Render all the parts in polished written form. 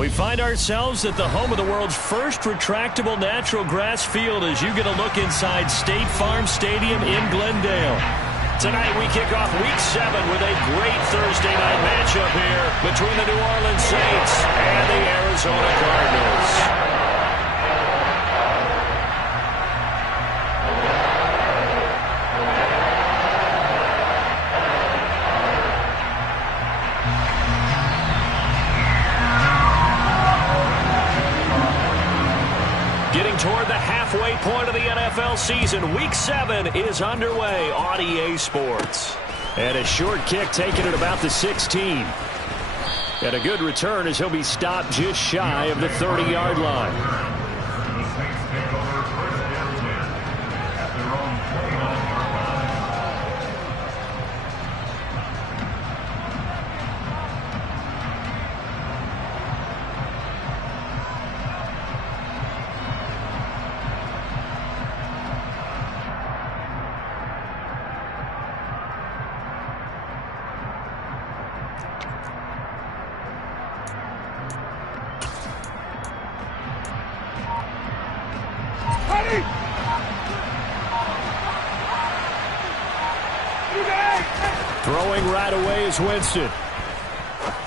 We find ourselves at the home of the world's first retractable natural grass field as you get a look inside State Farm Stadium in Glendale. Tonight we kick off Week 7 with a great Thursday night matchup here between the New Orleans Saints and the Arizona Cardinals. Toward the halfway point of the NFL season, Week 7 is underway on EA Sports. And a short kick taken at about the 16. And a good return as he'll be stopped just shy of the 30-yard line. Throwing right away is Winston.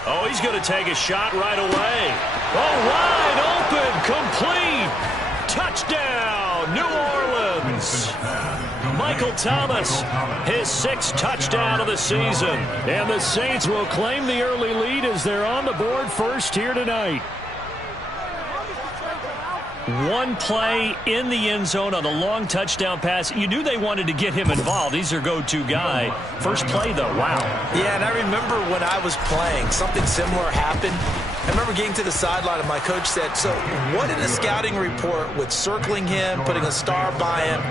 Oh, he's going to take a shot right away. Oh, wide open, complete. Touchdown, New Orleans. Michael Thomas, his 6th touchdown of the season. And the Saints will claim the early lead as they're on the board first here tonight. One play in the end zone on a long touchdown pass. You knew they wanted to get him involved. He's their go-to guy. First play, though, wow. Yeah, and I remember when I was playing, something similar happened. I remember getting to the sideline and my coach said, so what in the scouting report with circling him, putting a star by him,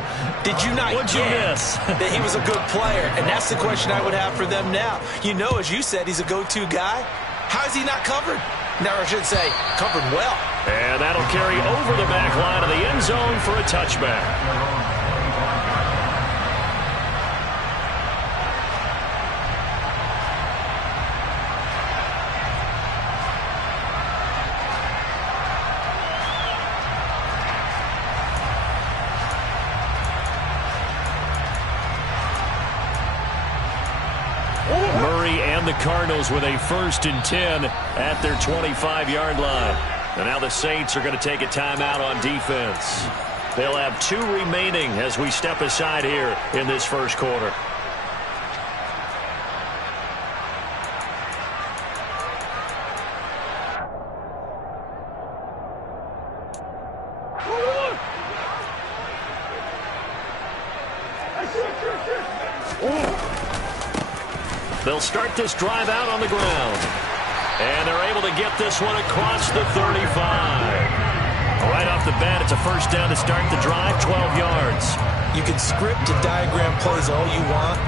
did you not What'd you miss? that he was a good player? And that's the question I would have for them now. You know, as you said, he's a go-to guy. How is he not covered? No, I should say, covered well. And that'll carry over the back line of the end zone for a touchback. The Cardinals with a 1st and 10 at their 25-yard line. And now the Saints are going to take a timeout on defense. They'll have 2 remaining as we step aside here in this first quarter. They'll start this drive out on the ground. And they're able to get this one across the 35. Right off the bat, it's a first down to start the drive, 12 yards. You can script and diagram plays all you want,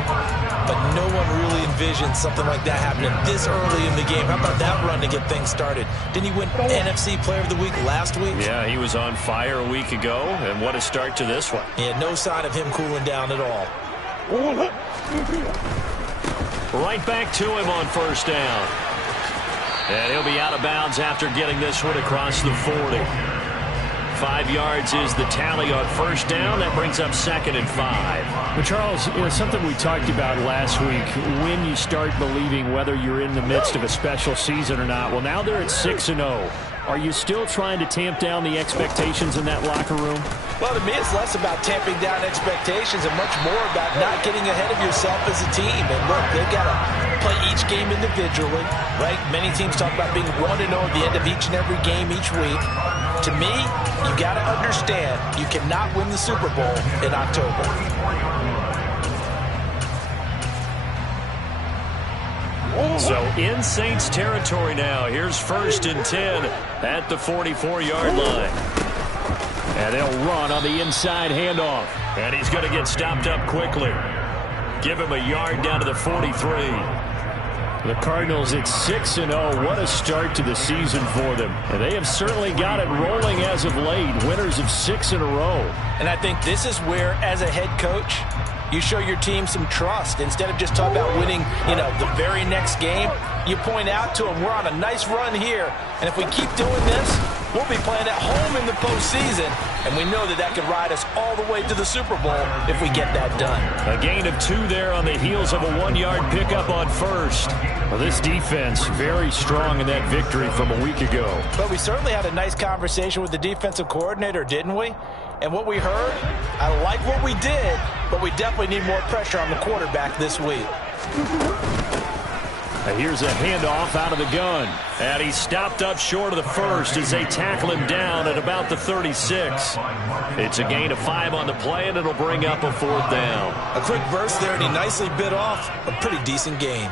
but no one really envisions something like that happening this early in the game. How about that run to get things started? Didn't he win NFC Player of the Week last week? Yeah, he was on fire a week ago, and what a start to this one. Yeah, no sign of him cooling down at all. Right back to him on first down. And he'll be out of bounds after getting this one across the 40. 5 yards is the tally on first down. That brings up 2nd and 5. But Charles, something we talked about last week, when you start believing whether you're in the midst of a special season or not. Well, now they're at 6-0. Are you still trying to tamp down the expectations in that locker room? Well, to me, it's less about tamping down expectations and much more about not getting ahead of yourself as a team. And look, they've got to play each game individually, right? Many teams talk about being 1-0 at the end of each and every game each week. To me, you got to understand you cannot win the Super Bowl in October. So in Saints territory now. Here's 1st and 10 at the 44-yard line. And they'll run on the inside handoff. And he's going to get stopped up quickly. Give him a yard down to the 43. The Cardinals at 6-0. What a start to the season for them. And they have certainly got it rolling as of late. Winners of 6 in a row. And I think this is where, as a head coach, You show your team some trust. Instead of just talking about winning, the very next game, you point out to them, we're on a nice run here, and if we keep doing this, we'll be playing at home in the postseason, and we know that could ride us all the way to the Super Bowl if we get that done. A gain of 2 there on the heels of a 1-yard pickup on first. Well, this defense very strong in that victory from a week ago. But we certainly had a nice conversation with the defensive coordinator, didn't we? And what we heard, I like what we did, but we definitely need more pressure on the quarterback this week. Here's a handoff out of the gun. And he's stopped up short of the first as they tackle him down at about the 36. It's a gain of 5 on the play, and it'll bring up a 4th down. A quick burst there, and he nicely bit off a pretty decent gain.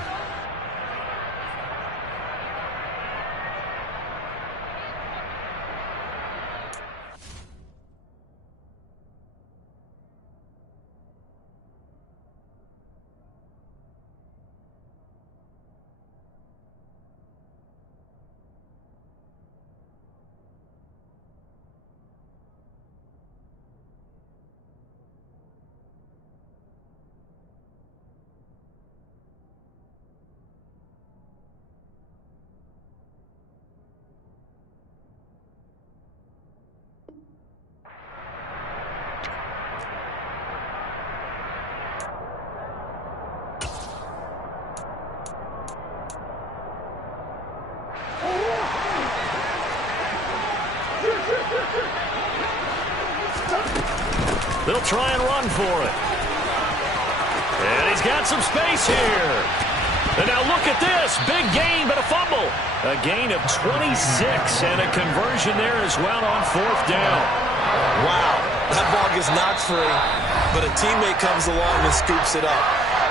They'll try and run for it. And he's got some space here. And now look at this. Big gain, but a fumble. A gain of 26, and a conversion there as well on 4th down. Wow, that ball gets knocked free, but a teammate comes along and scoops it up.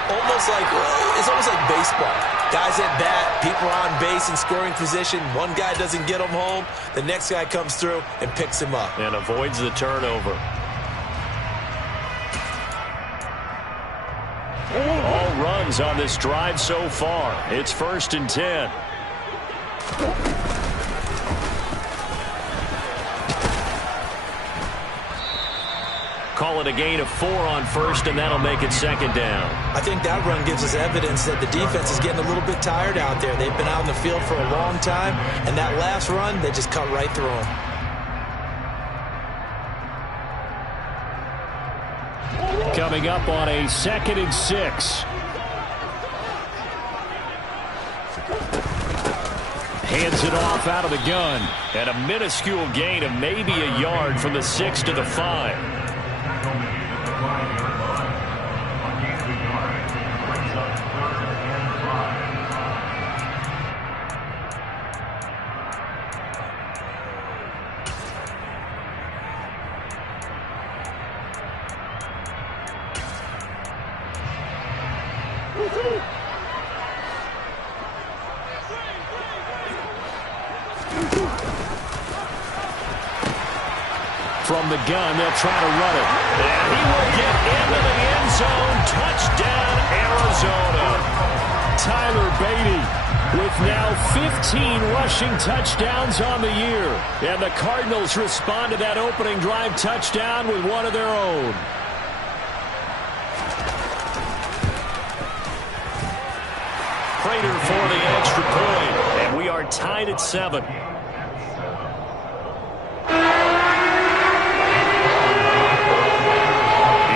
It's almost like baseball. Guys at bat, people are on base in scoring position. One guy doesn't get him home. The next guy comes through and picks him up. And avoids the turnover. All runs on this drive so far. It's 1st and 10. Call it a gain of 4 on first, and that'll make it 2nd down. I think that run gives us evidence that the defense is getting a little bit tired out there. They've been out in the field for a long time, and that last run, they just cut right through them. Coming up on a 2nd and 6. Hands it off out of the gun. And a minuscule gain of maybe a yard from the 6 to the 5. From the gun, they'll try to run it. And he will get into the end zone. Touchdown, Arizona. Tyler Beatty with now 15 rushing touchdowns on the year. And the Cardinals respond to that opening drive touchdown with one of their own. Prater for the extra point. And we are tied at 7.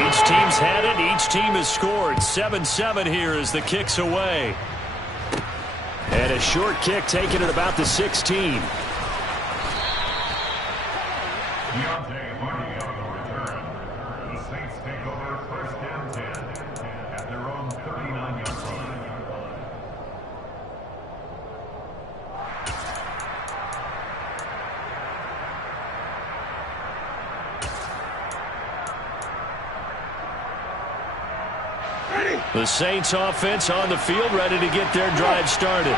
Each team's had it. Each team has scored. 7-7 here as the kick's away. And a short kick taken at about the 16. The Saints take over 1st and 10 at their own 39-yard line. The Saints offense on the field, ready to get their drive started.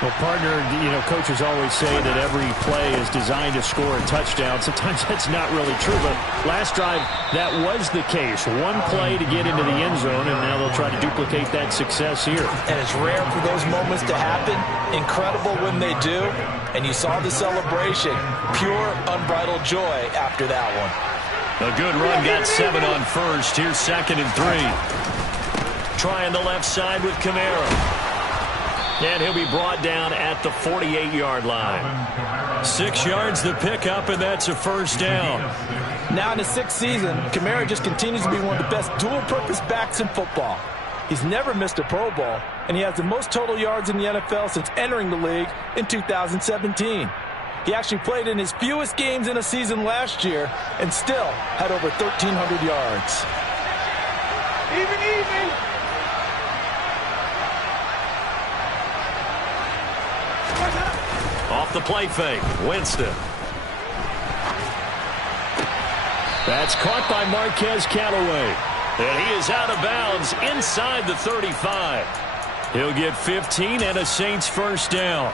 Well, partner, coaches always say that every play is designed to score a touchdown. Sometimes that's not really true, but last drive, that was the case. One play to get into the end zone, and now they'll try to duplicate that success here. And it's rare for those moments to happen. Incredible when they do. And you saw the celebration. Pure, unbridled joy after that one. A good run, got 7 on first. Here's 2nd and 3. Trying the left side with Kamara. And he'll be brought down at the 48-yard line. 6 yards the pickup, and that's a first down. Now in his 6th season, Kamara just continues to be one of the best dual-purpose backs in football. He's never missed a Pro Bowl, and he has the most total yards in the NFL since entering the league in 2017. He actually played in his fewest games in a season last year and still had over 1,300 yards. Even. Off the play fake, Winston. That's caught by Marquez Callaway. And he is out of bounds inside the 35. He'll get 15 and a Saints first down.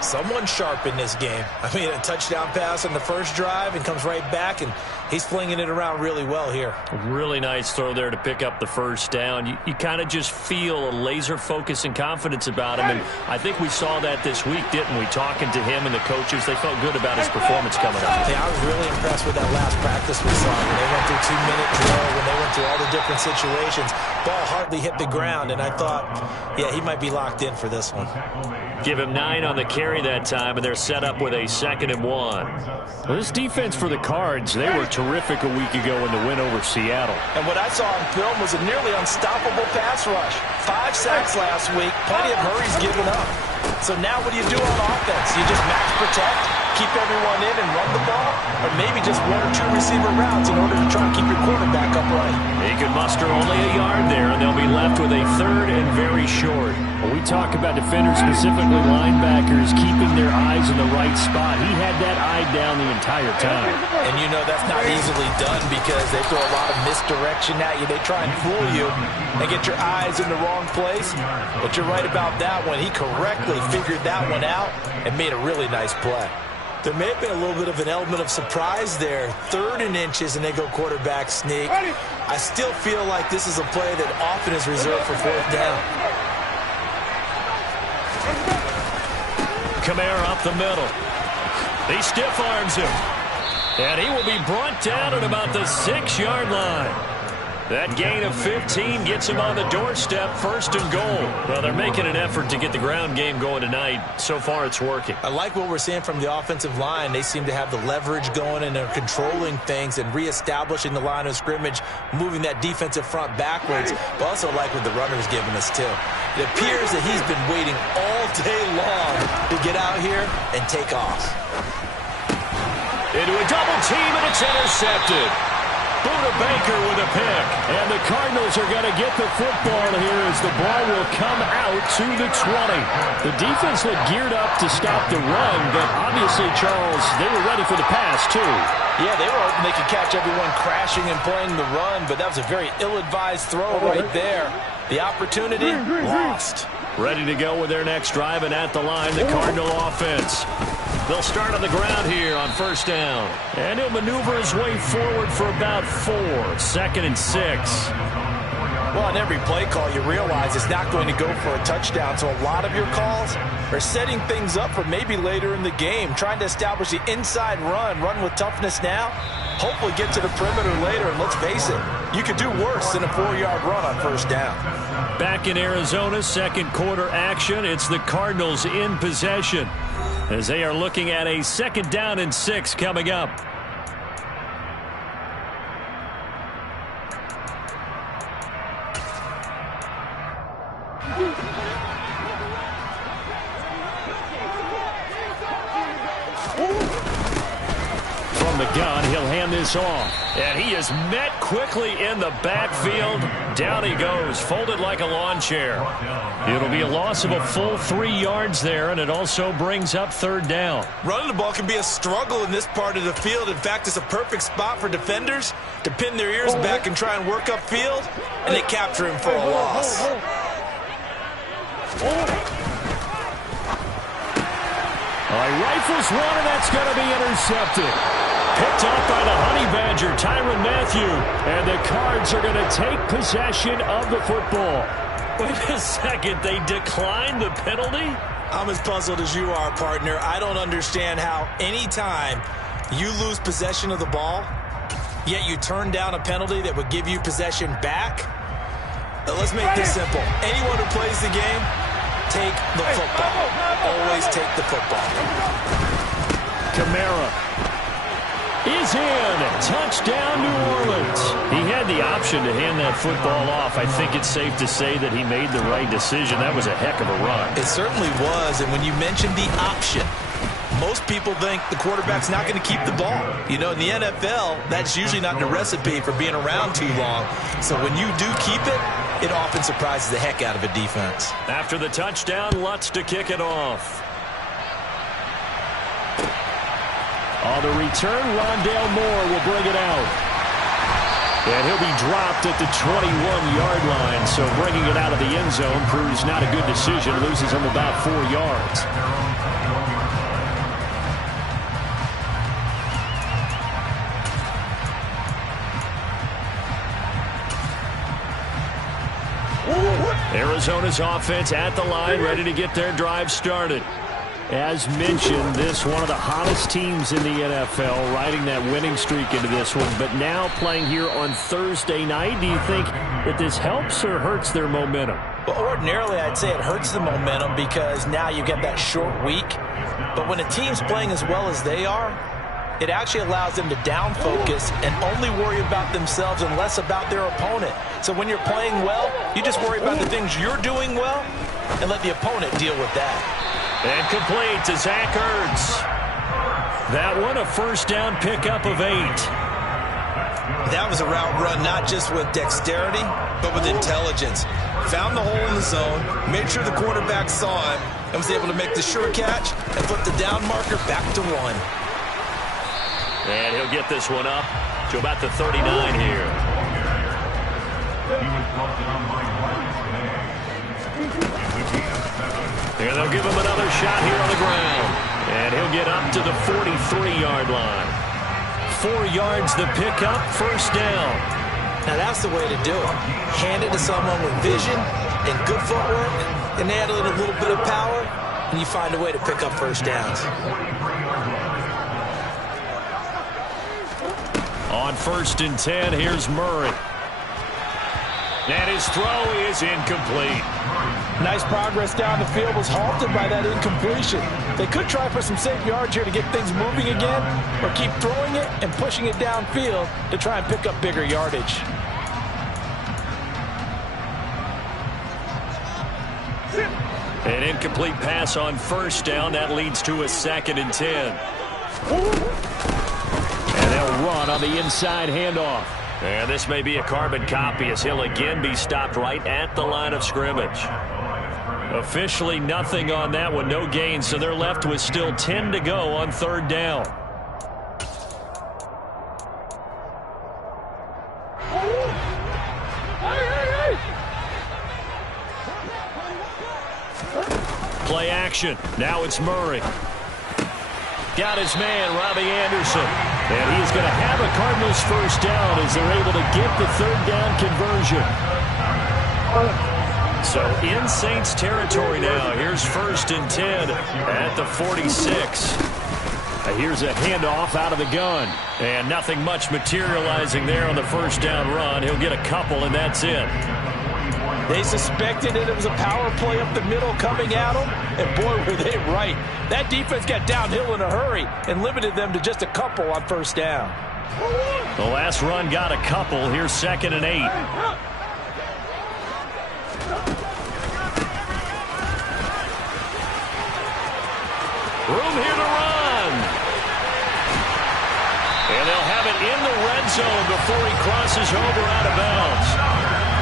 Someone sharp in this game. I mean, a touchdown pass on the first drive and comes right back, and he's flinging it around really well here. A really nice throw there to pick up the first down. You kind of just feel a laser focus and confidence about him, and I think we saw that this week, didn't we? Talking to him and the coaches, they felt good about his performance coming up. Yeah, I was really impressed with that last practice we saw. When they went through 2-minute drill, when they went through all the different situations, ball hardly hit the ground, and I thought, yeah, he might be locked in for this one. Give him 9 on the carry that time, and they're set up with a 2nd and 1. Well, this defense for the Cards, they were terrific a week ago in the win over Seattle. And what I saw on film was a nearly unstoppable pass rush. 5 sacks last week, plenty of hurries given up. So now what do you do on offense? You just max protect, keep everyone in and run the ball, or maybe just 1 or 2 receiver routes in order to try and keep your quarterback upright. He could muster only a yard there, and they'll be left with a 3rd and very short. When we talk about defenders, specifically linebackers, keeping their eyes in the right spot, he had that eye down the entire time. And you know that's not easily done because they throw a lot of misdirection at you. They try and fool you and get your eyes in the wrong place. But you're right about that one. He correctly figured that one out and made a really nice play. There may have been a little bit of an element of surprise there. 3rd and inches, and they go quarterback sneak. I still feel like this is a play that often is reserved for 4th down. Kamara up the middle. He stiff arms him. And he will be brought down at about the 6-yard line. That gain of 15 gets him on the doorstep, 1st and goal. Well, they're making an effort to get the ground game going tonight. So far, it's working. I like what we're seeing from the offensive line. They seem to have the leverage going, and they're controlling things and reestablishing the line of scrimmage, moving that defensive front backwards. But also like what the runner's giving us, too. It appears that he's been waiting all day long to get out here and take off. Into a double team, and it's intercepted. Whodatt Baker with a pick. And the Cardinals are going to get the football here as the ball will come out to the 20. The defense looked geared up to stop the run, but obviously, Charles, they were ready for the pass, too. Yeah, they were hoping they could catch everyone crashing and playing the run, but that was a very ill-advised throw right there. The opportunity, lost. Ready to go with their next drive, and at the line, the Cardinal offense. They'll start on the ground here on 1st down. And he'll maneuver his way forward for about 4. 2nd and 6. Well, on every play call, you realize it's not going to go for a touchdown. So a lot of your calls are setting things up for maybe later in the game, trying to establish the inside run with toughness now, hopefully get to the perimeter later. And let's face it, you could do worse than a 4-yard run on 1st down. Back in Arizona, 2nd quarter action. It's the Cardinals in possession, as they are looking at a 2nd down and 6 coming up. From the gun, he'll hand this off. And he is met quickly in the backfield. Down he goes, folded like a lawn chair. It'll be a loss of a full 3 yards there, and it also brings up 3rd down. Running the ball can be a struggle in this part of the field. In fact, it's a perfect spot for defenders to pin their ears back and try and work upfield, and they capture him for a loss. Rifles one, and that's going to be intercepted. Picked off by the Honey Badger, Tyrann Mathieu. And the Cards are going to take possession of the football. Wait a second, they declined the penalty? I'm as puzzled as you are, partner. I don't understand how any time you lose possession of the ball, Yet you turn down a penalty that would give you possession back? Let's make this simple. Anyone who plays the game, take the football. Always take the football. Kamara is in. Touchdown, New Orleans. He had the option to hand that football off. I think it's safe to say that he made the right decision. That was a heck of a run. It certainly was, and when you mentioned the option, most people think the quarterback's not going to keep the ball. You know, in the NFL, that's usually not the recipe for being around too long. So when you do keep it, it often surprises the heck out of a defense. After the touchdown, Lutz to kick it off. On the return, Rondale Moore will bring it out. And he'll be dropped at the 21-yard line. So bringing it out of the end zone proves not a good decision. Loses him about 4 yards. Arizona's offense at the line, ready to get their drive started. As mentioned, this one of the hottest teams in the NFL, riding that winning streak into this one, but now playing here on Thursday night. Do you think that this helps or hurts their momentum? Well, ordinarily, I'd say it hurts the momentum because now you get that short week. But when a team's playing as well as they are, it actually allows them to down focus and only worry about themselves and less about their opponent. So when you're playing well, you just worry about the things you're doing well and let the opponent deal with that. And complete to Zach Ertz. That one a first down pickup of 8. That was a route run not just with dexterity, but with intelligence. Found the hole in the zone, made sure the quarterback saw him, and was able to make the sure catch and flip the down marker back to 1. And he'll get this one up to about the 39 here. And they'll give him another shot here on the ground. And he'll get up to the 43-yard line. 4 yards the pickup, first down. Now that's the way to do it. Hand it to someone with vision and good footwork, and add a little bit of power, and you find a way to pick up first downs. On 1st and 10, here's Murray. And his throw is incomplete. Nice progress down the field was halted by that incompletion. They could try for some safe yards here to get things moving again, or keep throwing it and pushing it downfield to try and pick up bigger yardage. An incomplete pass on first down. That leads to a 2nd and 10. And they'll run on the inside handoff. And this may be a carbon copy as he'll again be stopped right at the line of scrimmage. Officially nothing on that one, no gain, so they're left with still 10 to go on 3rd down. Play action. Now it's Murray. Got his man, Robbie Anderson. And he's going to have a Cardinals first down as they're able to get the 3rd down conversion. So in Saints territory now. Here's 1st and 10 at the 46. Here's a handoff out of the gun. And nothing much materializing there on the first down run. He'll get a couple, and that's it. They suspected it was a power play up the middle coming at them, and boy, were they right. That defense got downhill in a hurry and limited them to just a couple on first down. The last run got a couple. Here's 2nd and 8. Room here to run. And they'll have it in the red zone before he crosses over out of bounds.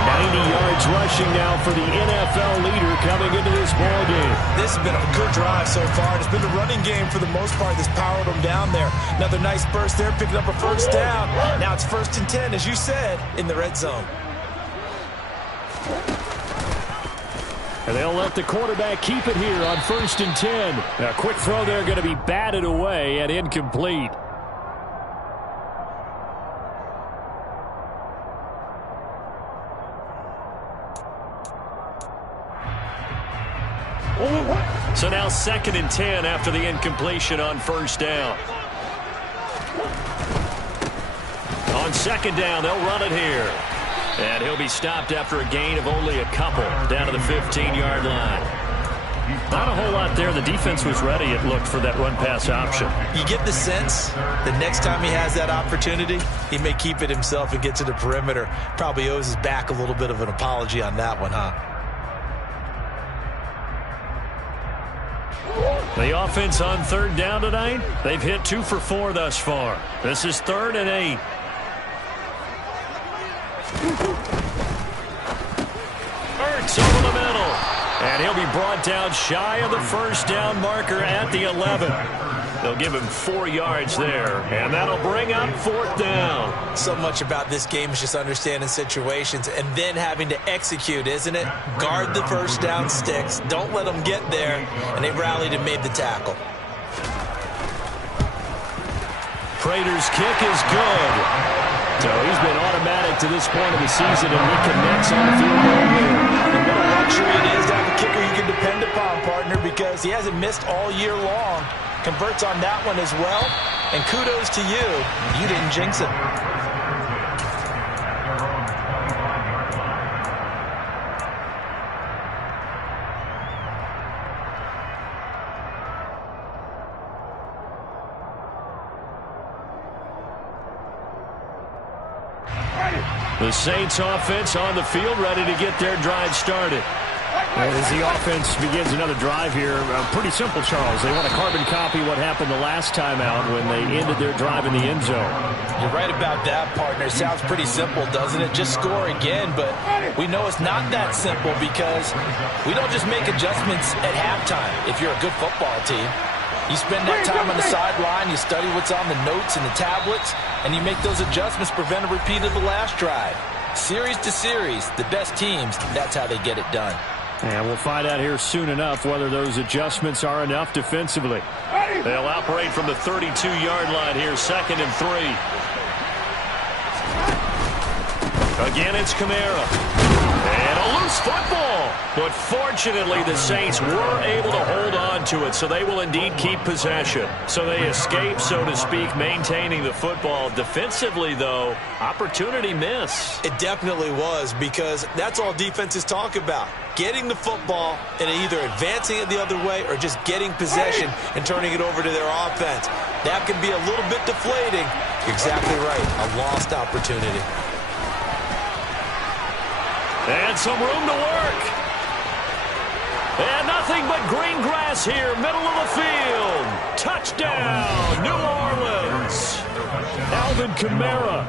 90 yards rushing now for the NFL leader coming into this ballgame. This has been a good drive so far. It's been the running game for the most part that's powered them down there. Another nice burst there, picking up a first down. Now it's 1st and 10, as you said, in the red zone. And they'll let the quarterback keep it here on 1st and 10. A quick throw there going to be batted away and incomplete. So now 2nd and 10 after the incompletion on first down. On On second down, they'll run it here. And he'll be stopped after a gain of only a couple down to the 15-yard line. Not a whole lot there. The defense was ready, it looked, for that run-pass option. You get the sense that next time he has that opportunity, he may keep it himself and get to the perimeter. Probably owes his back a little bit of an apology on that one, huh? The offense on third down tonight, they've hit 2 for 4 thus far. This is 3rd and 8. Ertz over the middle. And he'll be brought down shy of the first down marker at the 11. They'll give him 4 yards there, and that'll bring up 4th down. So much about this game is just understanding situations and then having to execute, isn't it? Guard the first down sticks. Don't let them get there, and they rallied and made the tackle. Prater's kick is good. So he's been automatic to this point of the season, and he connects on the field goal here. And what a luxury it is to have a kicker you can depend upon, partner, because he hasn't missed all year long. Converts on that one as well. And kudos to you. You didn't jinx it. The Saints offense on the field, ready to get their drive started. As the offense begins another drive here, pretty simple, Charles. They want to carbon copy what happened the last time out when they ended their drive in the end zone. You're right about that, partner. Sounds pretty simple, doesn't it? Just score again, but we know it's not that simple because we don't just make adjustments at halftime if you're a good football team. You spend that time on the sideline, you study what's on the notes and the tablets, and you make those adjustments, prevent a repeat of the last drive. Series to series, the best teams, that's how they get it done. And we'll find out here soon enough whether those adjustments are enough defensively. They'll operate from the 32-yard line here, 2nd and 3. Again, it's Kamara. And a loose football. But fortunately, the Saints were able to hold on to it, so they will indeed keep possession. So they escape, so to speak, maintaining the football. Defensively, though, opportunity miss. It definitely was, because that's all defenses talk about. Getting the football and either advancing it the other way or just getting possession and turning it over to their offense. That can be a little bit deflating. You're exactly right. A lost opportunity. And some room to work. And nothing but green grass here, middle of the field. Touchdown, New Orleans. Alvin Kamara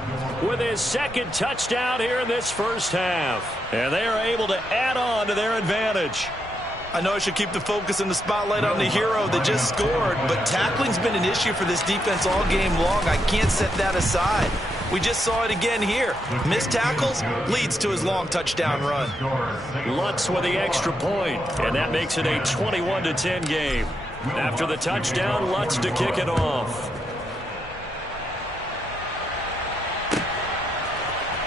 with his 2nd touchdown here in this first half. And they are able to add on to their advantage. I know I should keep the focus and the spotlight on the hero that just scored, but tackling's been an issue for this defense all game long. I can't set that aside. We just saw it again here. Missed tackles leads to his long touchdown run. Lutz with the extra point, and that makes it a 21-10 game. After the touchdown, Lutz to kick it off.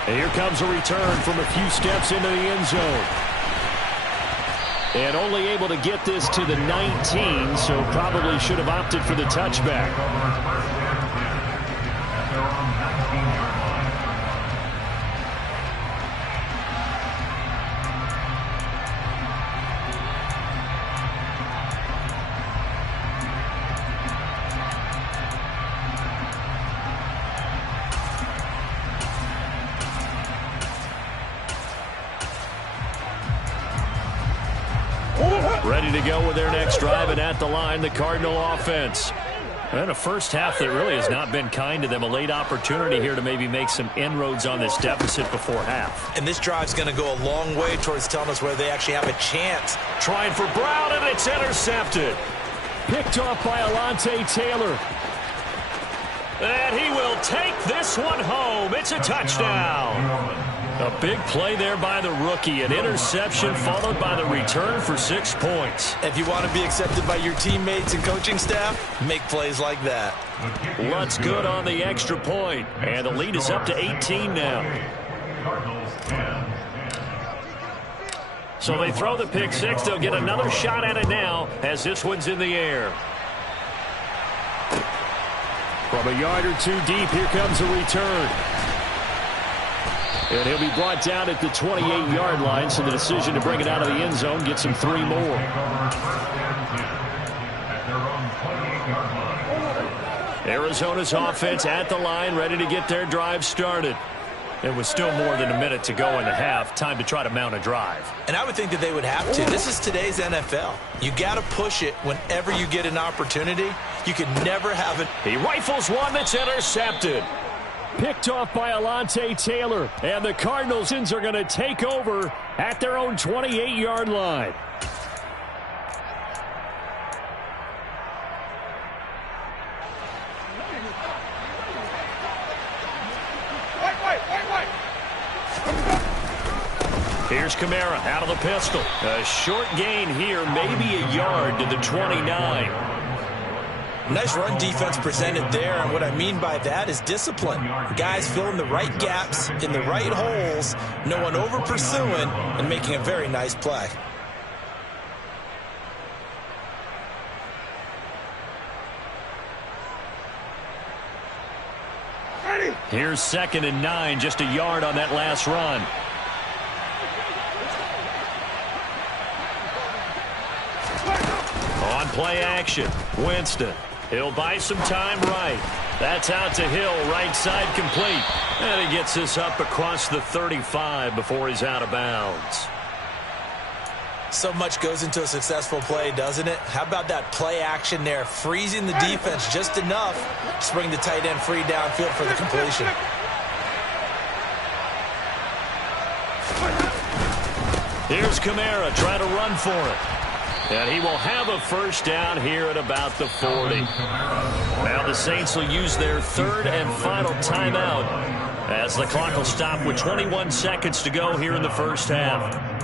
And here comes a return from a few steps into the end zone. And only able to get this to the 19, so probably should have opted for the touchback. Ready to go with their next drive, and at the line, the Cardinal offense. And a first half that really has not been kind to them. A late opportunity here to maybe make some inroads on this deficit before half. And this drive's going to go a long way towards telling us whether they actually have a chance. Trying for Brown, and it's intercepted. Picked off by Alontae Taylor. And he will take this one home. It's a touchdown. A big play there by the rookie. An interception followed by the return for 6 points. If you want to be accepted by your teammates and coaching staff, make plays like that. Lutz good on the extra point. And the lead is up to 18 now. So they throw the pick six. They'll get another shot at it now as this one's in the air. From a yard or two deep, here comes a return. And he'll be brought down at the 28-yard line, so the decision to bring it out of the end zone gets him 3 more. Arizona's offense at the line, ready to get their drive started. It was still more than a minute to go in the half. Time to try to mount a drive. And I would think that they would have to. This is today's NFL. You got to push it whenever you get an opportunity. You can never have it. He rifles one that's intercepted. Picked off by Alontae Taylor. And the Cardinals are going to take over at their own 28-yard line. Here's Kamara out of the pistol. A short gain here, maybe a yard to the 29. Nice run defense presented there, and what I mean by that is discipline. Guys filling the right gaps in the right holes, no one over pursuing, and making a very nice play. Here's 2nd and 9, just a yard on that last run. On play action, Winston. He'll buy some time right. That's out to Hill, right side complete. And he gets this up across the 35 before he's out of bounds. So much goes into a successful play, doesn't it? How about that play action there, freezing the defense just enough to bring the tight end free downfield for the completion. Here's Kamara trying to run for it. And he will have a first down here at about the 40. Now the Saints will use their 3rd and final timeout as the clock will stop with 21 seconds to go here in the first half.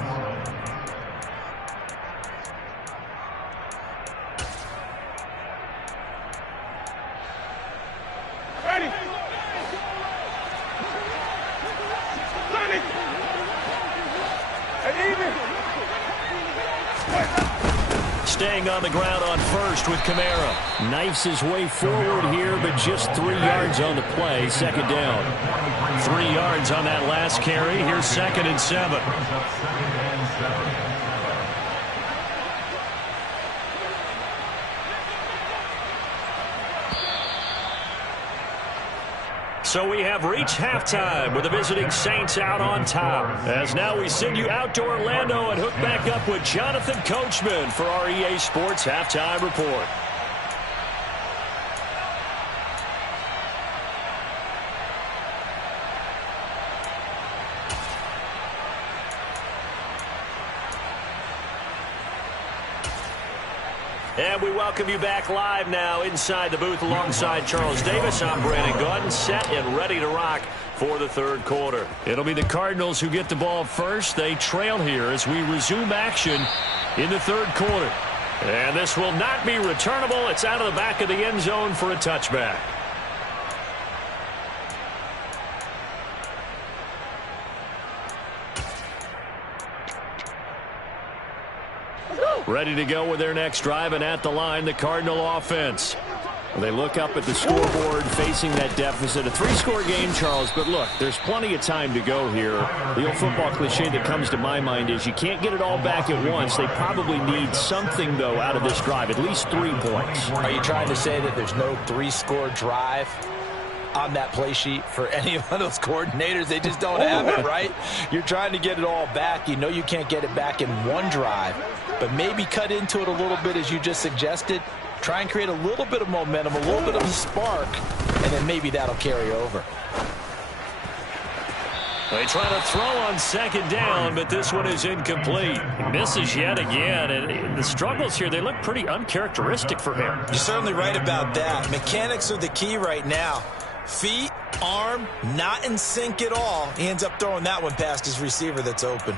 Staying on the ground on first with Kamara. Knifes his way forward here, but just 3 yards on the play. 2nd down. 3 yards on that last carry. Here's 2nd and 7. So we have reached halftime with the visiting Saints out on top. As now we send you out to Orlando and hook back up with Jonathan Coachman for our EA Sports Halftime Report. And we welcome you back live now inside the booth alongside Charles Davis. I'm Brandon Gaudin, set and ready to rock for the 3rd quarter. It'll be the Cardinals who get the ball first. They trail here as we resume action in the 3rd quarter. And this will not be returnable. It's out of the back of the end zone for a touchback. Ready to go with their next drive, and at the line, the Cardinal offense. They look up at the scoreboard facing that deficit. A 3-score game, Charles, but look, there's plenty of time to go here. The old football cliche that comes to my mind is you can't get it all back at once. They probably need something, though, out of this drive, at least 3 points. Are you trying to say that there's no 3-score drive on that play sheet for any of those coordinators? They just don't have it, right? You're trying to get it all back. You know you can't get it back in one drive, but maybe cut into it a little bit as you just suggested. Try and create a little bit of momentum, a little bit of a spark, and then maybe that'll carry over. They try to throw on 2nd down, but this one is incomplete. He misses yet again, and the struggles here, they look pretty uncharacteristic for him. You're certainly right about that. Mechanics are the key right now. Feet, arm, not in sync at all. He ends up throwing that one past his receiver that's open.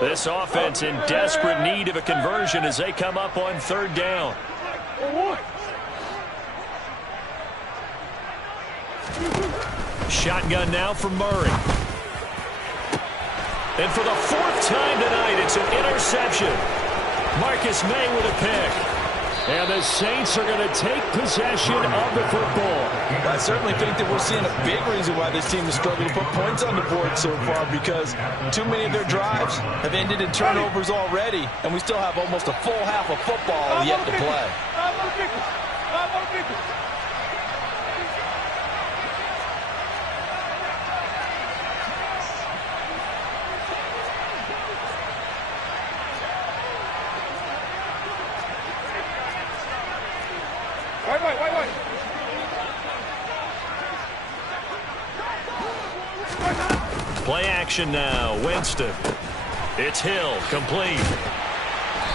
This offense in desperate need of a conversion as they come up on 3rd down. Shotgun now from Murray. And for the 4th time tonight, it's an interception. Marcus May with a pick. And the Saints are going to take possession of the football. I certainly think that we're seeing a big reason why this team has struggled to put points on the board so far, because too many of their drives have ended in turnovers already, and we still have almost a full half of football yet to play. Play action now. Winston. It's Hill. Complete.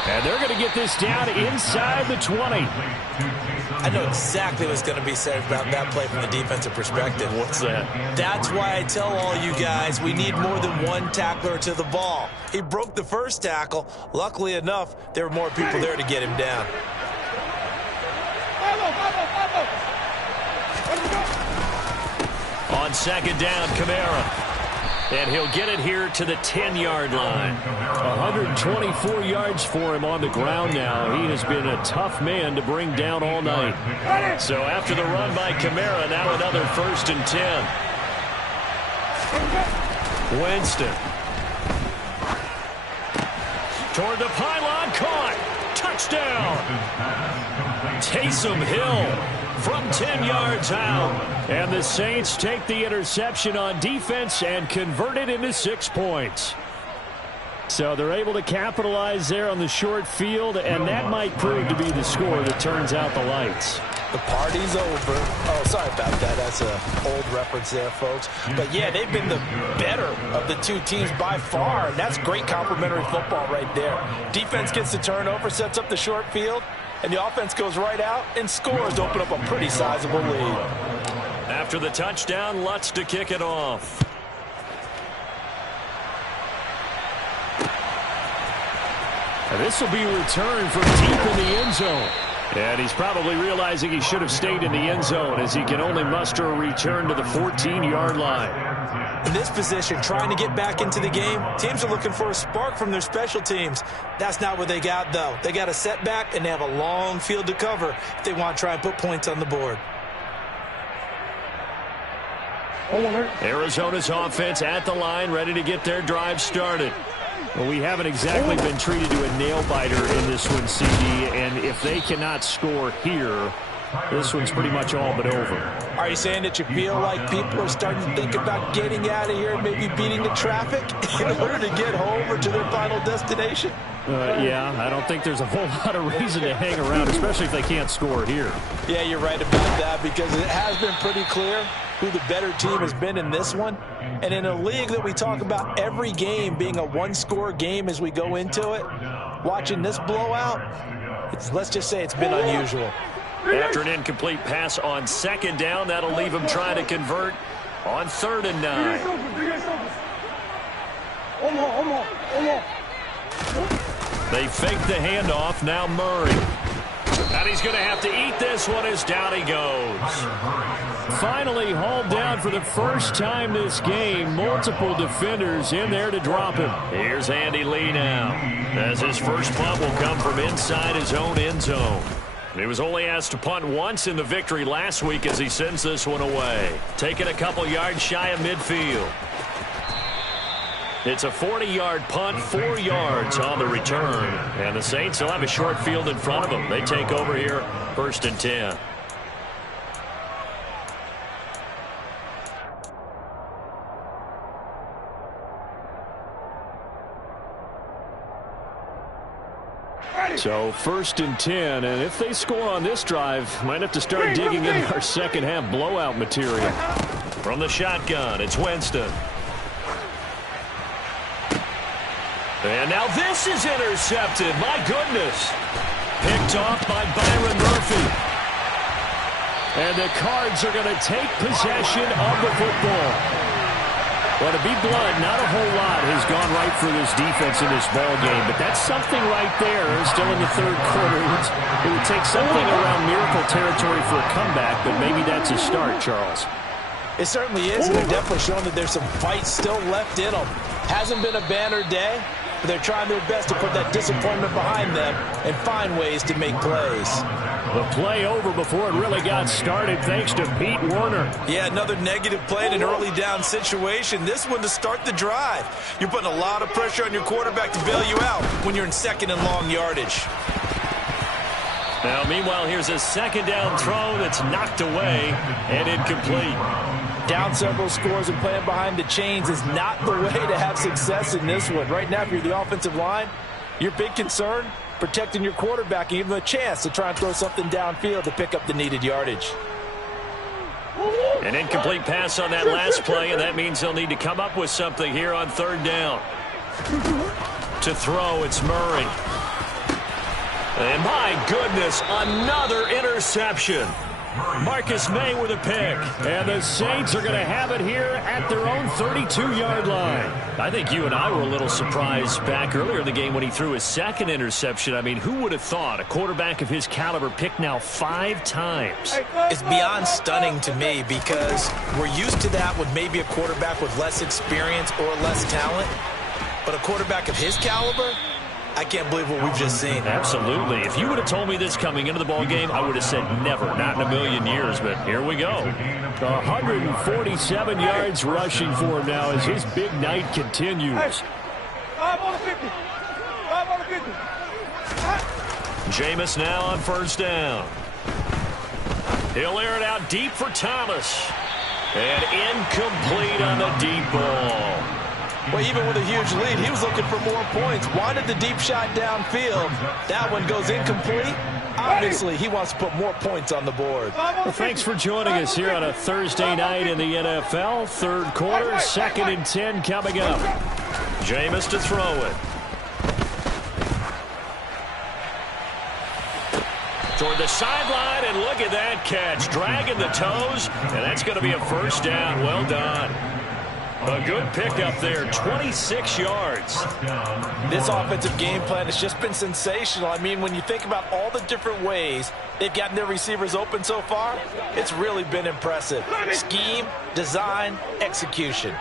And they're going to get this down inside the 20. I know exactly what's going to be said about that play from the defensive perspective. What's that? That's why I tell all you guys we need more than one tackler to the ball. He broke the first tackle. Luckily enough, there were more people there to get him down. On second down, Kamara. And he'll get it here to the 10-yard line. 124 yards for him on the ground now. He has been a tough man to bring down all night. So after the run by Kamara, now another 1st and 10. Winston. Toward the pylon, caught. Touchdown. Taysom Hill from 10 yards out. And the Saints take the interception on defense and convert it into 6 points. So they're able to capitalize there on the short field, and that might prove to be the score that turns out the lights. The party's over. Oh, sorry about that. That's an old reference there, folks. But, yeah, they've been the better of the two teams by far, and that's great complementary football right there. Defense gets the turnover, sets up the short field, and the offense goes right out and scores to open up a pretty sizable lead. After the touchdown, Lutz to kick it off. And this will be returned from deep in the end zone. And he's probably realizing he should have stayed in the end zone, as he can only muster a return to the 14-yard line. In this position, trying to get back into the game, teams are looking for a spark from their special teams. That's not what they got, though. They got a setback, and they have a long field to cover if they want to try and put points on the board. Arizona's offense at the line, ready to get their drive started. Well, we haven't exactly been treated to a nail-biter in this one, CD, and if they cannot score here, this one's pretty much all but over. Are you saying that you feel like people are starting to think about getting out of here and maybe beating the traffic in order to get home or to their final destination? Yeah, I don't think there's a whole lot of reason to hang around, especially if they can't score here. Yeah, you're right about that, because it has been pretty clear who the better team has been in this one. And in a league that we talk about every game being a one-score game as we go into it, watching this blowout, let's just say it's been unusual. After an incomplete pass on second down, that'll leave him trying to convert on 3rd and 9. They fake the handoff. Now Murray. And he's going to have to eat this one as down he goes. Finally hauled down for the first time this game. Multiple defenders in there to drop him. Here's Andy Lee now, as his first punt will come from inside his own end zone. He was only asked to punt once in the victory last week as he sends this one away. Taking a couple yards shy of midfield. It's a 40-yard punt, 4 yards on the return. And the Saints will have a short field in front of them. They take over here, 1st and 10. So 1st and 10, and if they score on this drive, might have to start digging into our second half blowout material. From the shotgun, it's Winston. And now this is intercepted. My goodness. Picked off by Byron Murphy. And the Cards are going to take possession of the football. Well, to be blunt, not a whole lot has gone right for this defense in this ball game, but that's something right there. Still in the 3rd quarter. It would take something around miracle territory for a comeback, but maybe that's a start, Charles. It certainly is, and they're definitely showing that there's some fight still left in them. Hasn't been a banner day, but they're trying their best to put that disappointment behind them and find ways to make plays. The play over before it really got started thanks to Pete Werner. Yeah, another negative play in an early down situation. This one to start the drive. You're putting a lot of pressure on your quarterback to bail you out when you're in second and long yardage. Now, meanwhile, here's a second down throw that's knocked away and incomplete. Down several scores and playing behind the chains is not the way to have success in this one. Right now, if you're the offensive line, your big concern, protecting your quarterback and giving him a chance to try and throw something downfield to pick up the needed yardage. An incomplete pass on that last play, and that means they'll need to come up with something here on third down. To throw, it's Murray. And my goodness, another interception. Marcus May with a pick. And the Saints are going to have it here at their own 32-yard line. I think you and I were a little surprised back earlier in the game when he threw his second interception. I mean, who would have thought a quarterback of his caliber picked now 5 times? It's beyond stunning to me because we're used to that with maybe a quarterback with less experience or less talent. But a quarterback of his caliber, I can't believe what we've just seen. Absolutely. If you would have told me this coming into the ball game, I would have said never, not in a million years. But here we go. 147 yards rushing for him now as his big night continues. Jameis now on first down. He'll air it out deep for Thomas. And incomplete on the deep ball. Well, even with a huge lead, he was looking for more points. Wanted the deep shot downfield. That one goes incomplete. Obviously, he wants to put more points on the board. Well, thanks for joining us here on a Thursday night in the NFL. Third quarter, 2nd and 10 coming up. Jameis to throw it. Toward the sideline, and look at that catch. Dragging the toes, and that's going to be a first down. Well done. A good pickup there, 26 yards. This offensive game plan has just been sensational. I mean, when you think about all the different ways they've gotten their receivers open so far, it's really been impressive. Scheme, design, execution.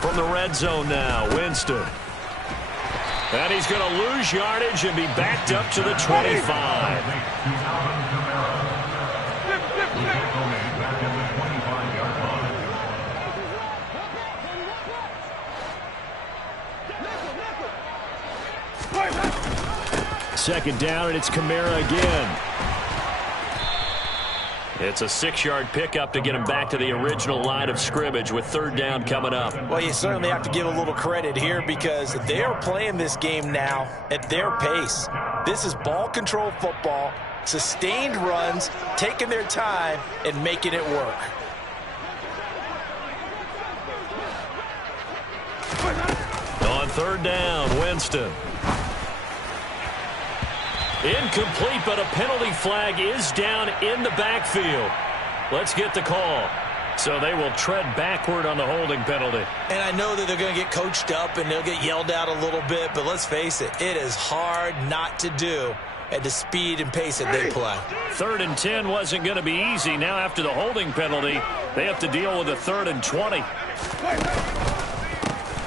From the red zone now, Winston. And he's going to lose yardage and be backed up to the 25. Second down, and it's Kamara again. It's a 6-yard pickup to get him back to the original line of scrimmage with third down coming up. Well, you certainly have to give a little credit here because they are playing this game now at their pace. This is ball control football, sustained runs, taking their time and making it work. On third down, Winston. Incomplete, but a penalty flag is down in the backfield. Let's get the call. So they will tread backward on the holding penalty. And I know that they're going to get coached up and they'll get yelled at a little bit, but let's face it, it is hard not to do at the speed and pace that they play. 3rd and 10 wasn't going to be easy. Now after the holding penalty, they have to deal with a 3rd and 20.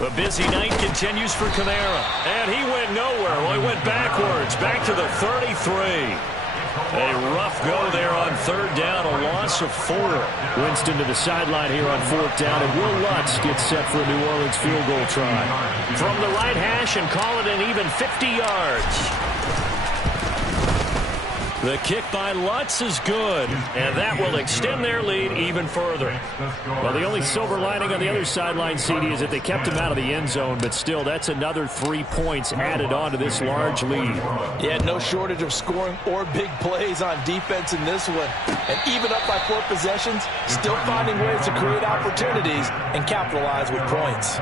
The busy night continues for Kamara. And he went nowhere. Well, he went backwards, back to the 33. A rough go there on third down, a loss of 4. Winston to the sideline here on 4th down, and Will Lutz gets set for a New Orleans field goal try. From the right hash and call it an even 50 yards. The kick by Lutz is good, and that will extend their lead even further. Well, the only silver lining on the other sideline, CD, is that they kept him out of the end zone, but still, that's another 3 points added on to this large lead. Yeah, no shortage of scoring or big plays on defense in this one. And even up by 4 possessions, still finding ways to create opportunities and capitalize with points.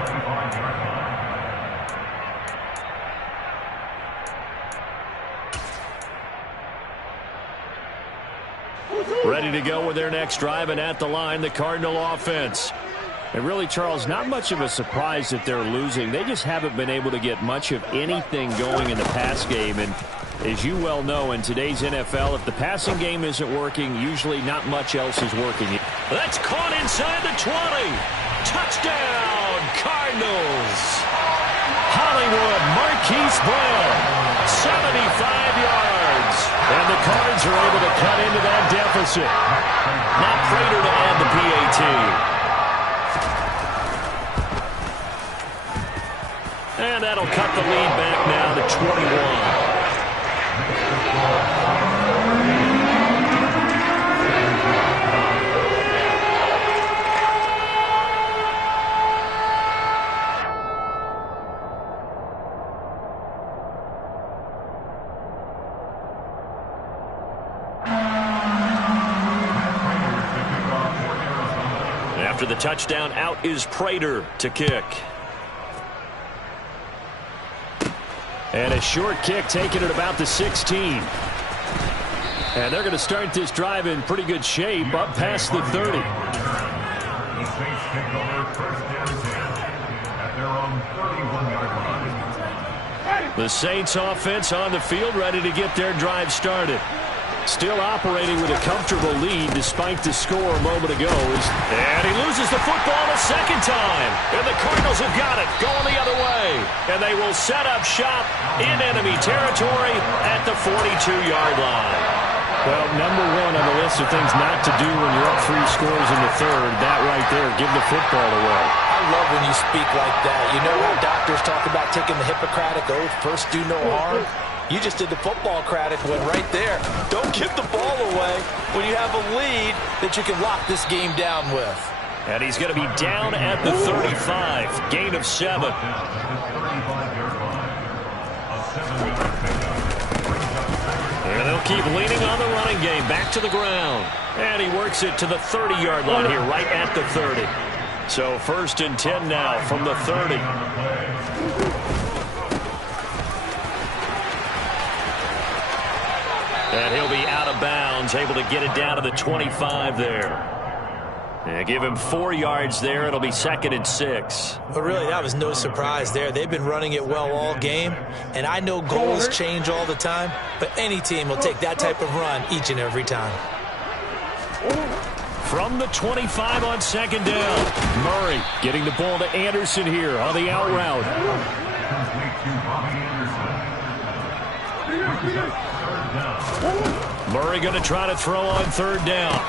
Ready to go with their next drive, and at the line, the Cardinal offense. And really, Charles, not much of a surprise that they're losing. They just haven't been able to get much of anything going in the pass game. And as you well know, in today's NFL, if the passing game isn't working, usually not much else is working. That's caught inside the 20. Touchdown, Cardinals. Hollywood Marquise Brown, 75 yards. And the Cards are able to cut into that deficit. Now Prater to add the PAT. And that'll cut the lead back now to 21. After the touchdown, out is Prater to kick. And a short kick taken at about the 16. And they're going to start this drive in pretty good shape up past the 30. The Saints take over first and 10 at their own 31-yard line. The Saints offense on the field ready to get their drive started. Still operating with a comfortable lead despite the score a moment ago. And he loses the football a second time. And the Cardinals have got it going the other way. And they will set up shop in enemy territory at the 42-yard line. Well, number one on the list of things not to do when you're up 3 scores in the third, that right there, give the football away. I love when you speak like that. You know how doctors talk about taking the Hippocratic Oath, first do no harm? You just did the football-cratic one right there. Don't give the ball away when you have a lead that you can lock this game down with. And he's going to be down at the 35. Gain of 7. And they'll keep leaning on the running game. Back to the ground. And he works it to the 30-yard line here, right at the 30. So first and 10 now from the 30. And he'll be out of bounds, able to get it down to the 25 there. And give him 4 yards there. It'll be 2nd and 6. But really, that was no surprise there. They've been running it well all game. And I know goals change all the time, but any team will take that type of run each and every time. From the 25 on 2nd down. Murray getting the ball to Anderson here on the out route. Murray going to try to throw on 3rd down.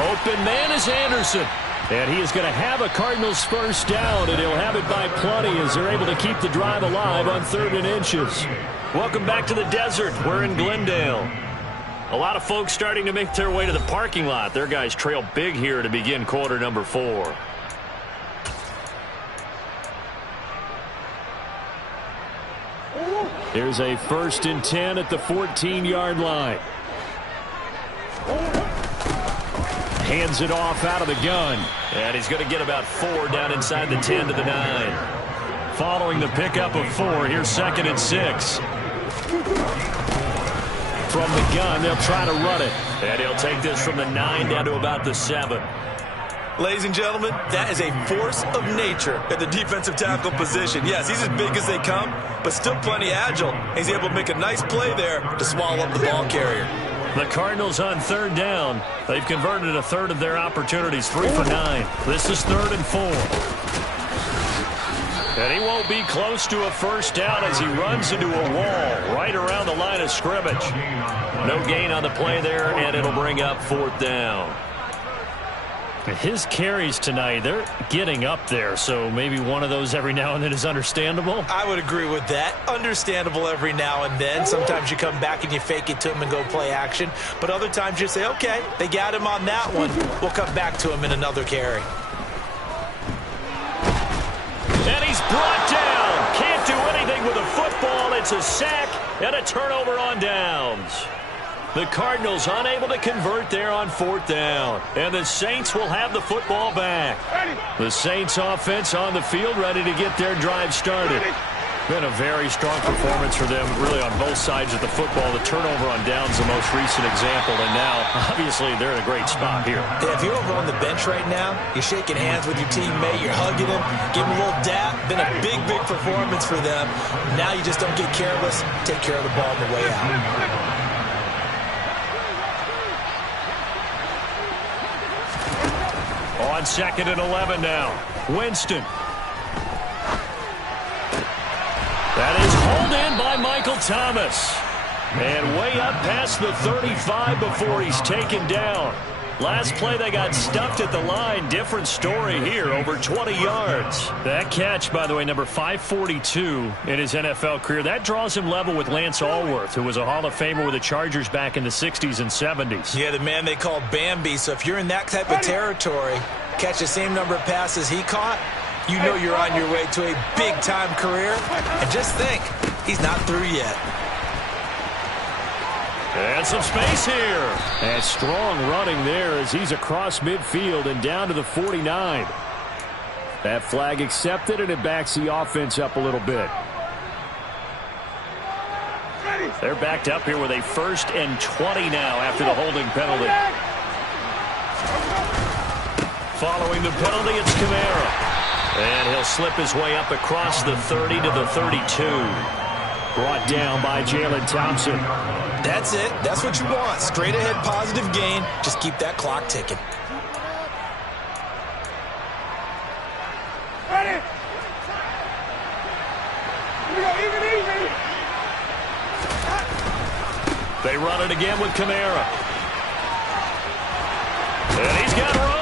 Open man is Anderson. And he is going to have a Cardinals first down, and he'll have it by plenty as they're able to keep the drive alive on 3rd and inches. Welcome back to the desert. We're in Glendale. A lot of folks starting to make their way to the parking lot. Their guys trail big here to begin quarter number 4. Here's a 1st and 10 at the 14-yard line. Hands it off out of the gun. And he's going to get about 4 down inside the 10 to the 9. Following the pickup of 4, here's 2nd and 6. From the gun, they'll try to run it. And he'll take this from the 9 down to about the 7. Ladies and gentlemen, that is a force of nature at the defensive tackle position. Yes, he's as big as they come, but still plenty agile. He's able to make a nice play there to swallow up the ball carrier. The Cardinals on 3rd down. They've converted a third of their opportunities, 3 for 9. This is 3rd and 4. And he won't be close to a first down as he runs into a wall right around the line of scrimmage. No gain on the play there, and it'll bring up 4th down. His carries tonight, they're getting up there, so maybe one of those every now and then is understandable. I would agree with that. Understandable every now and then. Sometimes you come back and you fake it to him and go play action. But other times you say, okay, they got him on that one. We'll come back to him in another carry. And he's brought down. Can't do anything with a football. It's a sack and a turnover on downs. The Cardinals unable to convert there on 4th down. And the Saints will have the football back. The Saints offense on the field ready to get their drive started. Been a very strong performance for them, really on both sides of the football. The turnover on downs the most recent example. And now, obviously, they're in a great spot here. Yeah, if you're over on the bench right now, you're shaking hands with your teammate, you're hugging him, give him a little dap. Been a big, big performance for them. Now you just don't get careless. Take care of the ball on the way out. on 2nd and 11 now. Winston. That is hauled in by Michael Thomas. And way up past the 35 before he's taken down. Last play they got stuffed at the line. Different story here, over 20 yards. That catch, by the way, number 542 in his NFL career. That draws him level with Lance Allworth, who was a Hall of Famer with the Chargers back in the 60s and 70s. Yeah, the man they call Bambi. So if you're in that type of territory, catch the same number of passes he caught, you know you're on your way to a big-time career. And just think, he's not through yet. And some space here. And strong running there as he's across midfield and down to the 49. That flag accepted, and it backs the offense up a little bit. They're backed up here with a 1st and 20 now after the holding penalty. Following the penalty, it's Kamara. And he'll slip his way up across the 30 to the 32. Brought down by Jalen Thompson. That's it. That's what you want. Straight ahead positive gain. Just keep that clock ticking. Ready? Here we go. Easy. They run it again with Kamara. And he's got room.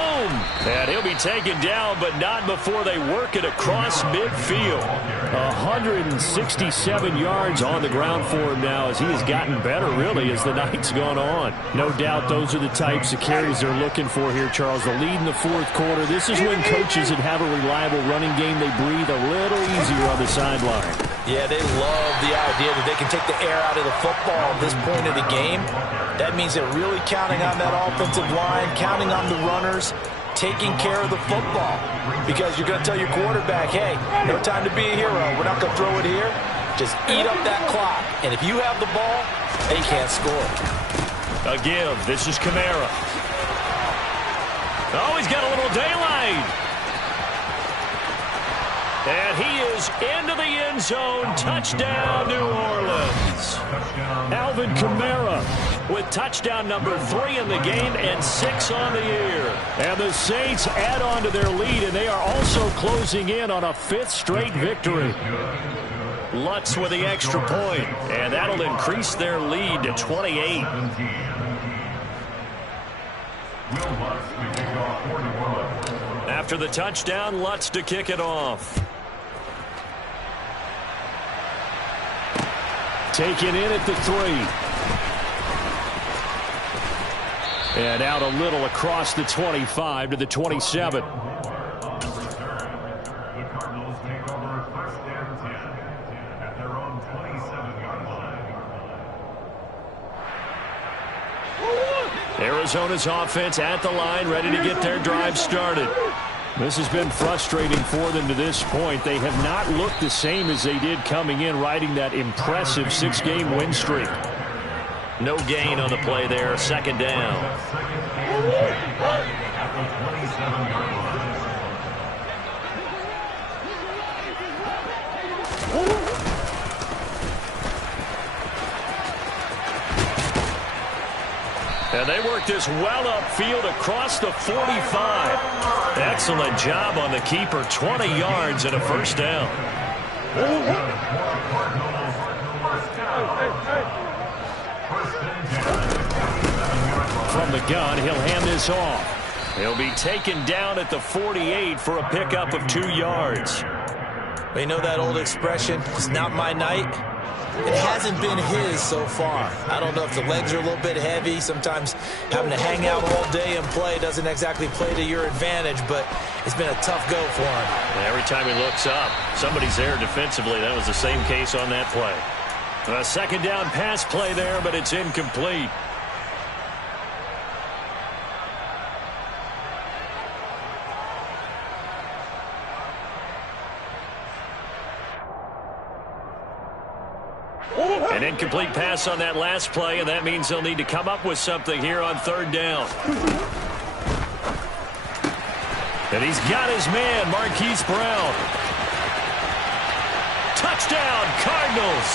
And he'll be taken down, but not before they work it across midfield. 167 yards on the ground for him now as he has gotten better, really, as the night's gone on. No doubt those are the types of carries they're looking for here, Charles. The lead in the 4th quarter. This is when coaches that have a reliable running game, they breathe a little easier on the sideline. Yeah, they love the idea that they can take the air out of the football at this point of the game. That means they're really counting on that offensive line, counting on the runners, taking care of the football. Because you're going to tell your quarterback, hey, no time to be a hero. We're not going to throw it here. Just eat up that clock. And if you have the ball, they can't score. A give. This is Kamara. Oh, he's got a little daylight. And he is into the end zone. Touchdown, New Orleans. Alvin Kamara with touchdown number 3 in the game and 6 on the year. And the Saints add on to their lead, and they are also closing in on a 5th straight victory. Lutz with the extra point, and that'll increase their lead to 28. After the touchdown, Lutz to kick it off. Taken in at the 3. And out a little across the 25 to the 27. The Cardinals take over 1st and 10 at their own 27-yard line. Arizona's offense at the line, ready to get their drive started. This has been frustrating for them to this point. They have not looked the same as they did coming in, riding that impressive 6-game win streak. No gain on the play there. 2nd down. And they work this well upfield across the 45. Excellent job on the keeper. 20 yards and a 1st down. From the gun, he'll hand this off. He'll be taken down at the 48 for a pickup of 2 yards. You know that old expression, it's not my night? It hasn't been his so far. I don't know if the legs are a little bit heavy. Sometimes having to hang out all day and play doesn't exactly play to your advantage, but it's been a tough go for him. And every time he looks up, somebody's there defensively. That was the same case on that play. A 2nd down pass play there, but it's incomplete. An incomplete pass on that last play, and that means they'll need to come up with something here on 3rd down. And he's got his man, Marquise Brown. Touchdown, Cardinals.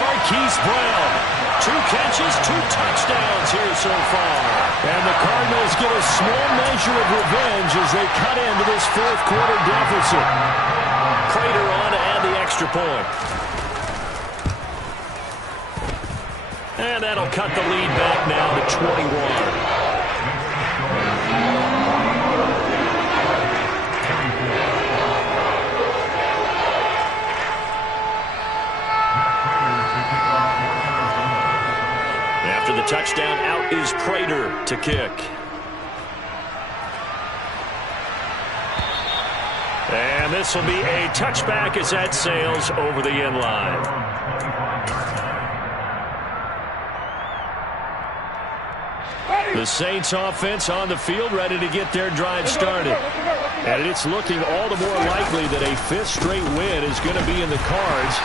Marquise Brown. 2 catches, 2 touchdowns here so far. And the Cardinals get a small measure of revenge as they cut into this fourth quarter deficit. Prater on to add the extra point. And that'll cut the lead back now to 21. After the touchdown, out is Prater to kick. And this will be a touchback as that sails over the end line. The Saints offense on the field, ready to get their drive started. And it's looking all the more likely that a fifth straight win is going to be in the cards.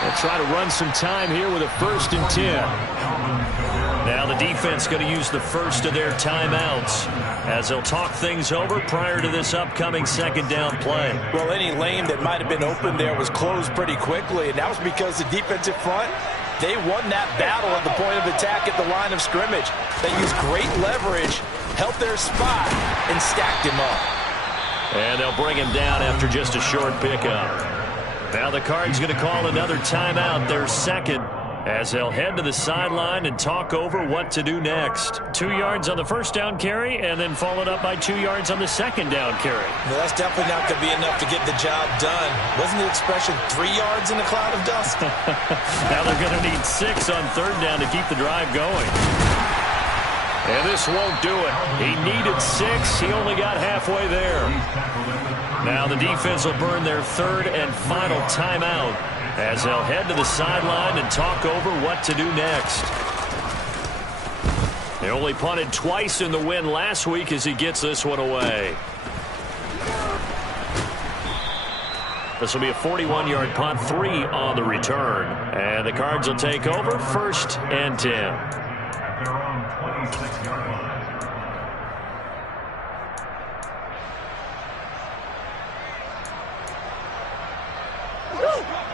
They'll try to run some time here with a 1st and 10. Now the defense going to use the first of their timeouts as they'll talk things over prior to this upcoming second down play. Well, any lane that might have been open there was closed pretty quickly, and that was because the defensive front, they won that battle at the point of attack at the line of scrimmage. They used great leverage, held their spot, and stacked him up. And they'll bring him down after just a short pickup. Now the Cards going to call another timeout, their second, as they'll head to the sideline and talk over what to do next. 2 yards on the first down carry, and then followed up by 2 yards on the second down carry. Well, that's definitely not going to be enough to get the job done. Wasn't the expression 3 yards in a cloud of dust? Now they're going to need 6 on third down to keep the drive going. And this won't do it. He needed 6. He only got halfway there. Now the defense will burn their third and final timeout as they'll head to the sideline and talk over what to do next. They only punted twice in the win last week as he gets this one away. This will be a 41-yard punt, 3 on the return. And the Cards will take over 1st and 10. At their own 26-yard line.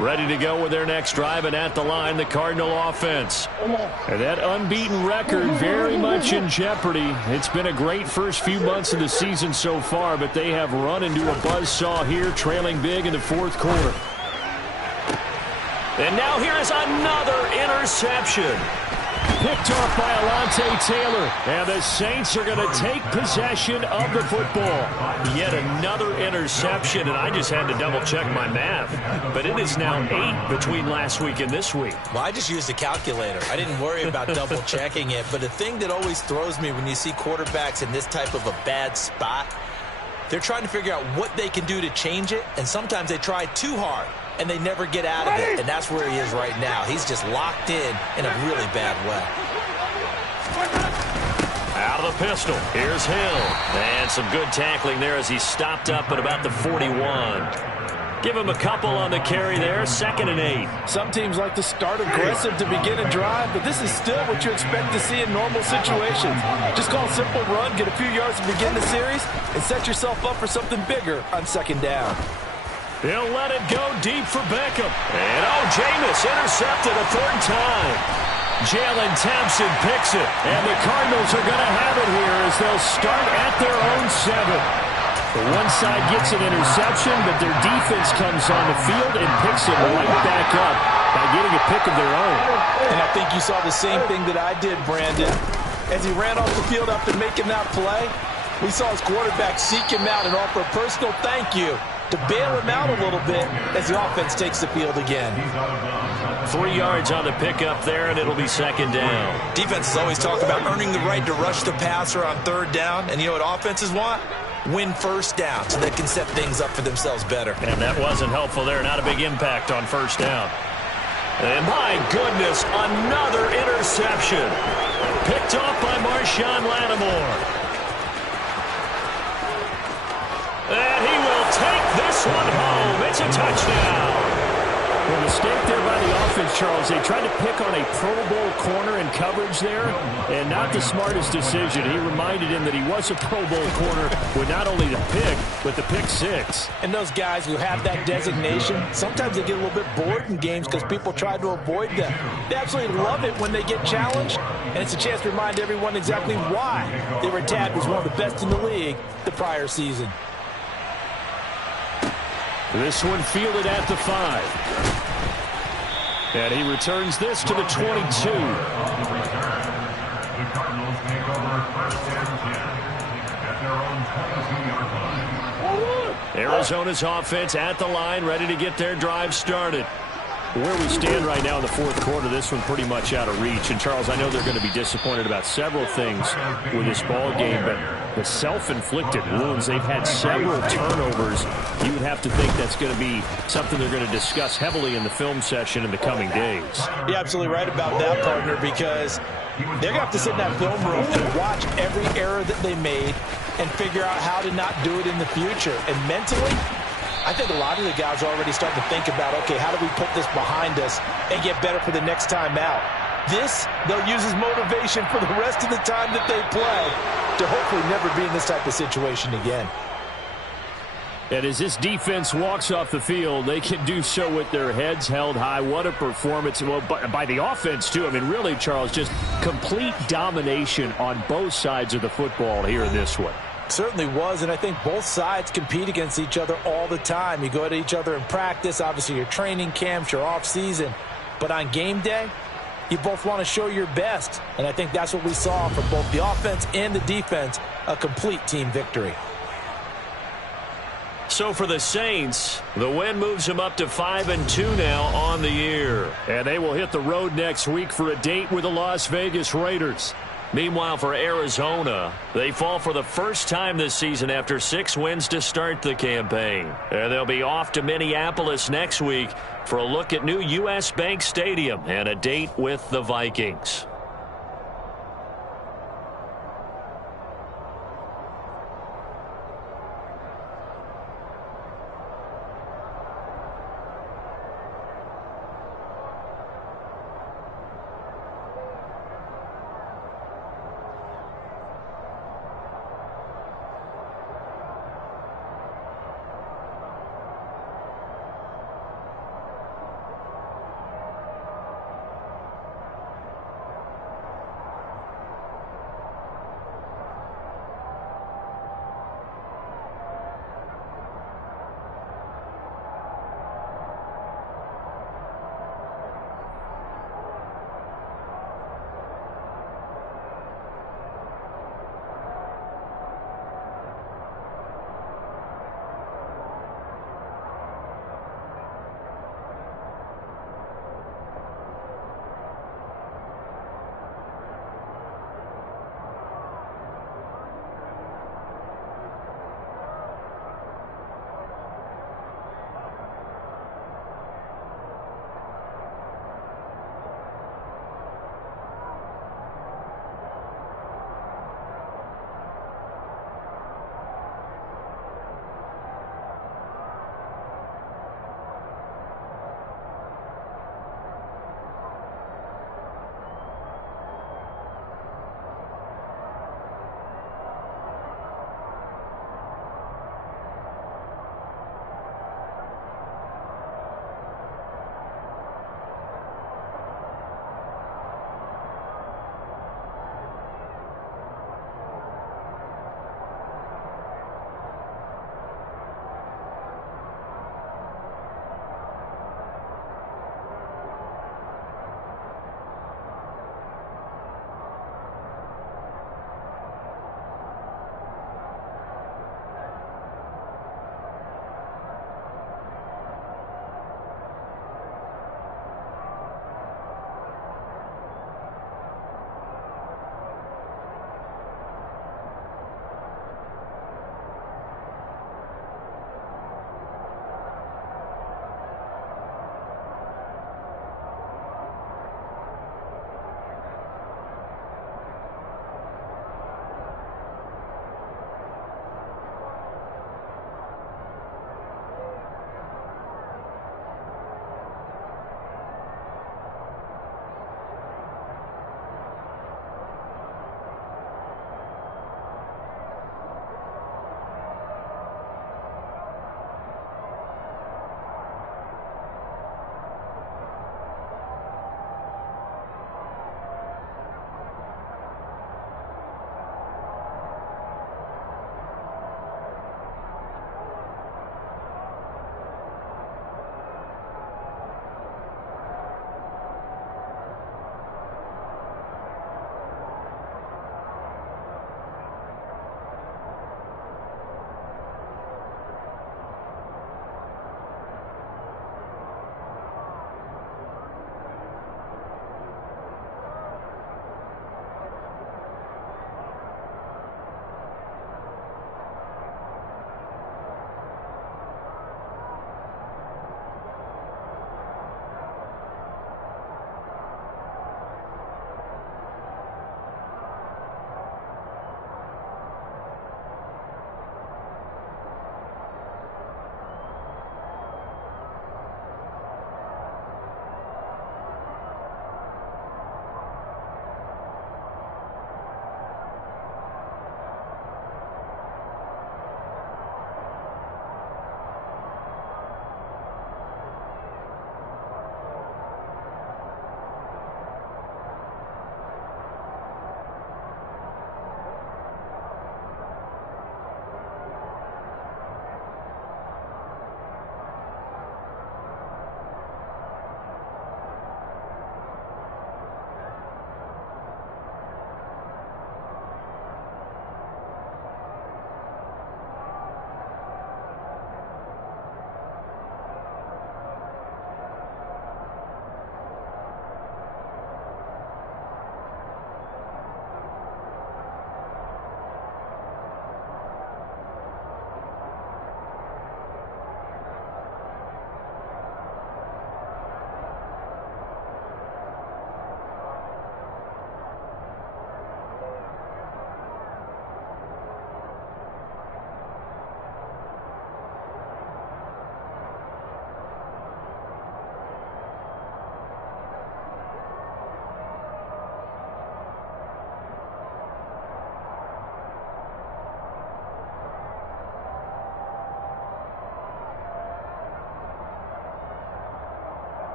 Ready to go with their next drive, and at the line, the Cardinal offense. And that unbeaten record very much in jeopardy. It's been a great first few months of the season so far, but they have run into a buzzsaw here, trailing big in the fourth quarter. And now here is another interception. Picked off by Alontae Taylor. And the Saints are going to take possession of the football. Yet another interception, and I just had to double-check my math. But it is now 8 between last week and this week. Well, I just used a calculator. I didn't worry about double-checking it. But the thing that always throws me when you see quarterbacks in this type of a bad spot, they're trying to figure out what they can do to change it, and sometimes they try too hard, and they never get out of it. And that's where he is right now. He's just locked in a really bad way. Out of the pistol. Here's Hill. And some good tackling there as he stopped up at about the 41. Give him a couple on the carry there. 2nd and 8. Some teams like to start aggressive to begin a drive, but this is still what you expect to see in normal situations. Just call a simple run, get a few yards to begin the series, and set yourself up for something bigger on 2nd down. He'll let it go deep for Beckham. And Jameis intercepted a 3rd time. Jalen Thompson picks it. And the Cardinals are going to have it here as they'll start at their own 7. The one side gets an interception, but their defense comes on the field and picks it right back up by getting a pick of their own. And I think you saw the same thing that I did, Brandon. As he ran off the field after making that play, we saw his quarterback seek him out and offer a personal thank you to bail him out a little bit as the offense takes the field again. 3 yards on the pickup there, and it'll be 2nd down. Defenses always talk about earning the right to rush the passer on 3rd down, and you know what offenses want? Win 1st down so they can set things up for themselves better. And that wasn't helpful there. Not a big impact on 1st down. And my goodness, another interception. Picked off by Marshawn Lattimore. And he will take this one home. It's a touchdown. Well, mistake there by the offense, Charles. They tried to pick on a Pro Bowl corner in coverage there, and not the smartest decision. He reminded him that he was a Pro Bowl corner with not only the pick, but the pick six. And those guys who have that designation, sometimes they get a little bit bored in games because people try to avoid them. They absolutely love it when they get challenged, and it's a chance to remind everyone exactly why they were tagged as one of the best in the league the prior season. This one fielded at the 5. And he returns this to the 22. The Cardinals take over first and 10 at their own 22-yard line. Arizona's offense at the line, ready to get their drive started. Where we stand right now in the fourth quarter, this one pretty much out of reach. And, Charles, I know they're going to be disappointed about several things with this ball game, but the self-inflicted wounds, they've had several turnovers. You would have to think that's going to be something they're going to discuss heavily in the film session in the coming days. You're absolutely right about that, partner, because they're going to have to sit in that film room and watch every error that they made and figure out how to not do it in the future. And mentally, I think a lot of the guys are already starting to think about, okay, how do we put this behind us and get better for the next time out? This, they'll use as motivation for the rest of the time that they play to hopefully never be in this type of situation again. And as this defense walks off the field, they can do so with their heads held high. What a performance. Well, by the offense, too. I mean, really, Charles, just complete domination on both sides of the football here in this one. Certainly was, and I think both sides compete against each other all the time. You go at each other in practice, obviously your training camps, your off-season. But on game day, you both want to show your best. And I think that's what we saw from both the offense and the defense, a complete team victory. So for the Saints, the win moves them up to 5-2 now on the year. And they will hit the road next week for a date with the Las Vegas Raiders. Meanwhile, for Arizona, they fall for the first time this season after 6 wins to start the campaign. And they'll be off to Minneapolis next week for a look at new U.S. Bank Stadium and a date with the Vikings.